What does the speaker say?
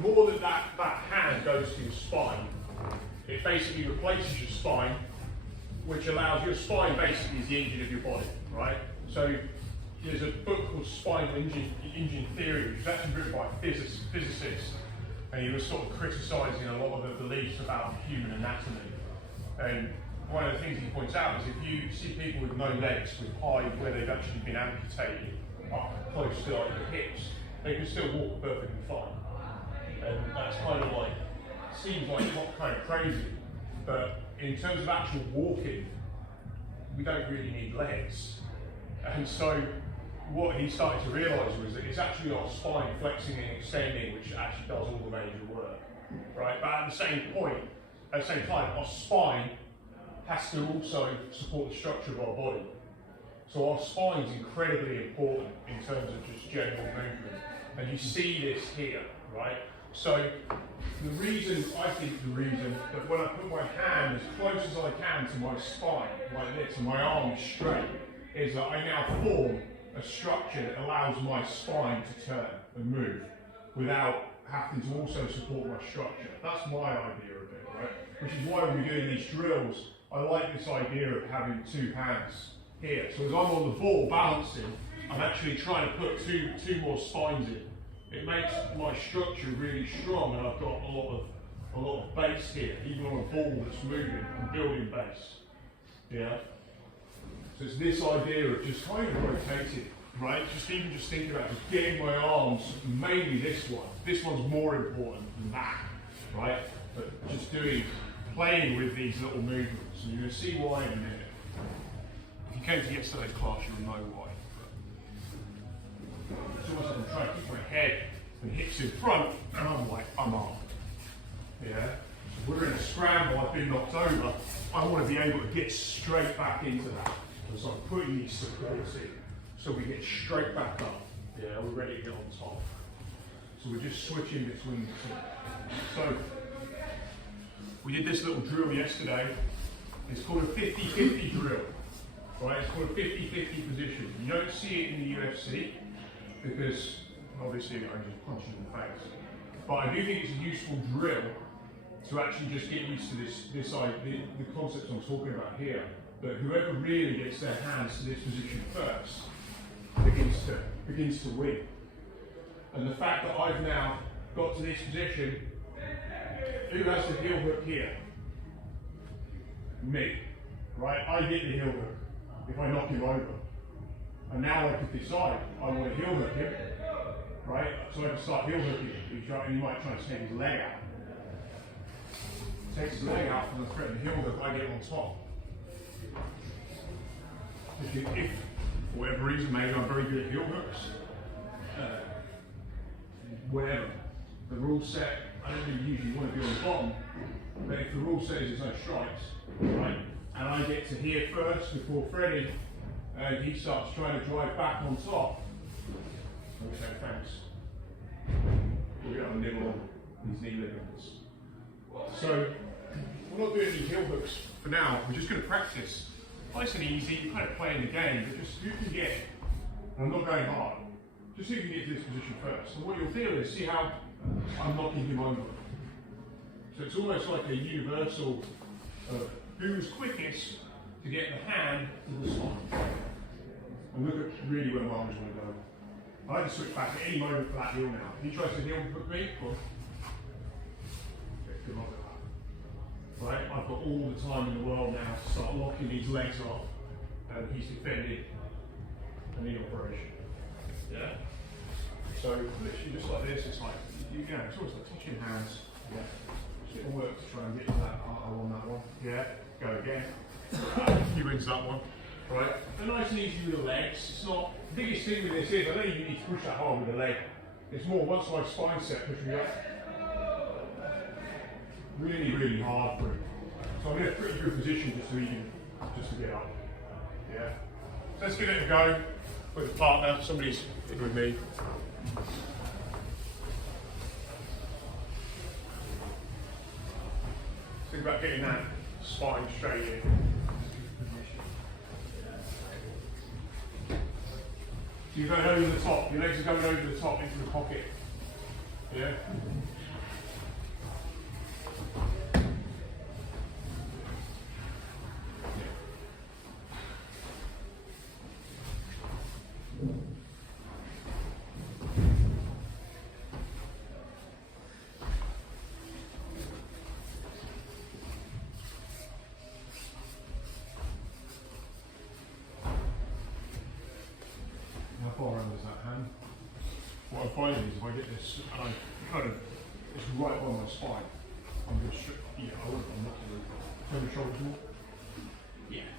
The more that hand goes to your spine, it basically replaces your spine, which allows your spine basically is the engine of your body, right? So there's a book called Spinal Engine Theory, which is actually written by a physicist, and he was sort of criticising a lot of the beliefs about human anatomy. And one of the things he points out is if you see people with no legs, with where they've actually been amputated up close to like the hips, they can still walk perfectly fine. And that's kind of like, seems like not kind of crazy, but in terms of actual walking, we don't really need legs. And so what he started to realise was that it's actually our spine flexing and extending which actually does all the major work, right? But at the same time, our spine has to also support the structure of our body. So our spine is incredibly important in terms of just general movement. And you see this here, right? So the reason that when I put my hand as close as I can to my spine, like this, and my arm is straight, is that I now form a structure that allows my spine to turn and move without having to also support my structure. That's my idea of it, right? Which is why when we're doing these drills, I like this idea of having two hands here. So as I'm on the ball balancing, I'm actually trying to put two more spines in. It makes my structure really strong, and I've got a lot of base here, even on a ball that's moving. I'm building base. Yeah. So it's this idea of just kind of rotating, right? Just thinking about just getting my arms, mainly this one. This one's more important than that, right? But just playing with these little movements, and you're going to see why in a minute. If you came to yesterday's class, you'll know why. It's almost like I'm trying to keep my head and hips in front, and I'm like, I'm armed. Yeah? So we're in a scramble, I've been knocked over. I want to be able to get straight back into that. So I'm putting these supports in, so we get straight back up. Yeah, we're ready to get on top. So we're just switching between the two. So we did this little drill yesterday. It's called a 50-50 drill. Right? It's called a 50-50 position. You don't see it in the UFC because obviously I just punch you in the face. But I do think it's a useful drill to actually just get used to the concepts I'm talking about here. But whoever really gets their hands to this position first begins to win. And the fact that I've now got to this position, who has the heel hook here? Me. Right? I get the heel hook if I knock him over. And now I could decide I want to heel hook him. Right? So I can start heel hooking him. And you might try to take his leg out. Takes his leg out from the thread and heel hook, I get on top. If for whatever reason, maybe I'm very good at heel hooks, whatever. The rule set, I don't really usually want to be on the bottom, but if the rule says there's no strikes, right, and I get to here first before Freddie, and he starts trying to drive back on top, I would say thanks. We're going to nibble on these knee ligaments. So, we're not doing any heel hooks for now, we're just going to practice. Nice and easy, you kind of playing the game, but just who can get, and I'm not going hard, just who can get to this position first. And what you'll feel is, see how I'm knocking him over. So it's almost like a universal who's quickest to get the hand to the spine. And look at really where my arms want to go. I like to switch back at any moment for that heel now. If he tries to heel hook me, well, good luck with that. Right, I've got all the time in the world now to start locking these legs off, and he's defended a knee operation. Yeah? So literally just like this, it's like, it's almost like touching hands. Yeah. Just a work to try and get to that. I won that one. Yeah, go again. He wins that one. Right? And nice and easy with the legs. It's not, the biggest thing with this is, I don't even need to push that hard with the leg. It's more once my spine's set, push me up. Really, really hard for him. So I'm in a pretty good position just to get up. Yeah. So let's give it a go with a partner. Somebody's in with me. Think about getting that spine straight in. So you're going over the top. Your legs are going over the top into the pocket. Yeah. How far around is that hand? What I find is if I get this and I kind of, it's right on my spine, I'm just, yeah, I'm not going to turn the shoulders more. Yeah.